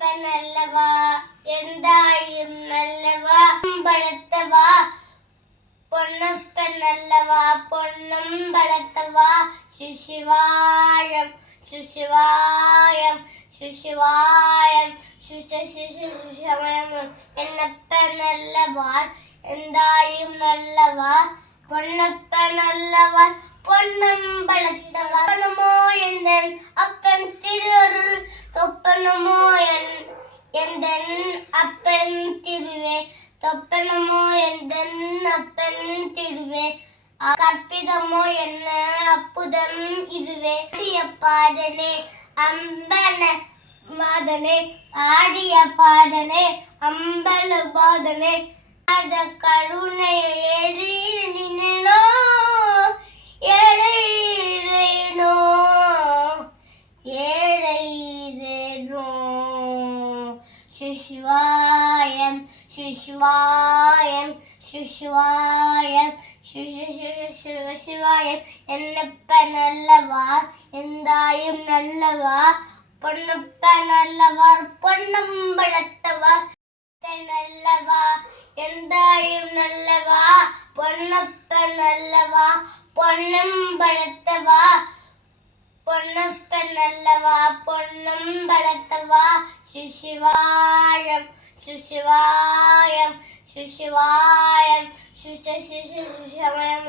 நல்லவா எந்தாயும் நல்லவா பலத்தவா பொன்னப்ப நல்லவா பொன்னம் பலத்தவா சிசிவாயம் சிசிவாயம் சிசிவாயம் சிசமயம் என்னப்ப நல்லவார் எந்தாயும் நல்லவா பொன்னப்ப நல்லவார் பொன்னம் பலத்தவா சொப்பனமோ எந்தன் அப்பன் திருவருள் சொப்பனமோ எந்தன் அப்பன் திருவே சொப்பனமோ எந்தன் அப்பன் திருவே கற்பிதமோ என்ன அற்புதம் இதுவே ஆடிய பாதனே அம்பன மாதனே ஆடிய பாதனே அம்பல பாதனே அத கருணை ஏறி நின்னோ ஏழைனோ ஏழைனோ சிசுவாயம் சிசுவாயம் சிசுவாயம் சிவாயம் என்னப்ப நல்லவா எந்தாயும் நல்லவா பொன்னப்ப நல்லவார் பொன்னம் பலத்தவா நல்லவா எந்தாயும் நல்லவா பொன்னப்ப நல்லவா பொன்னம் பலத்தவா பொன்னப்ப நல்லவா பொன்னம் பலத்தவா சிசிவாயம் சிசிவாயம் சிசிவாயம் சிசமயம்